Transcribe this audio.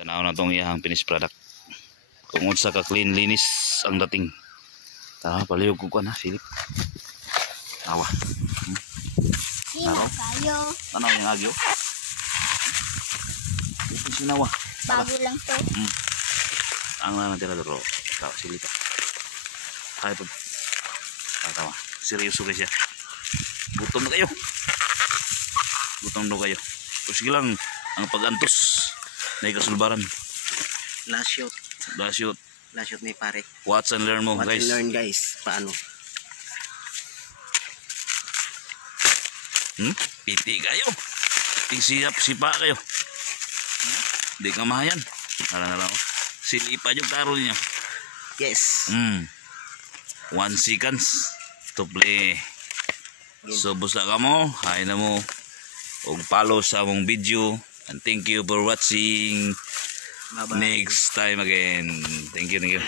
Tanaw na tong iyang finished product. Kung unsa ka clean linis ang dating. Palihog ko na silip. Tawa. Kayo. Tanaw yung agyo. Ito sinawa. Bago lang to. Ang natira dito. Ikaw, silip. Ay po. Tawa. Seryoso kayo siya. Gutom na kayo. Gutom na kayo. O sige lang, ang pag-antos na ikasulbaran. Last shoot. Last shoot. Last shoot ni pare. Watch and learn mo, Watch guys. and learn, guys. Paano? Piti kayo. Sipa kayo. Di ka mahayan. Hala. Silipa yung karol niya. Yes. 1 seconds to play. So busa ka mo, hay na mo og follow sa among video, and thank you for watching. Bye-bye. Next time again. Thank you.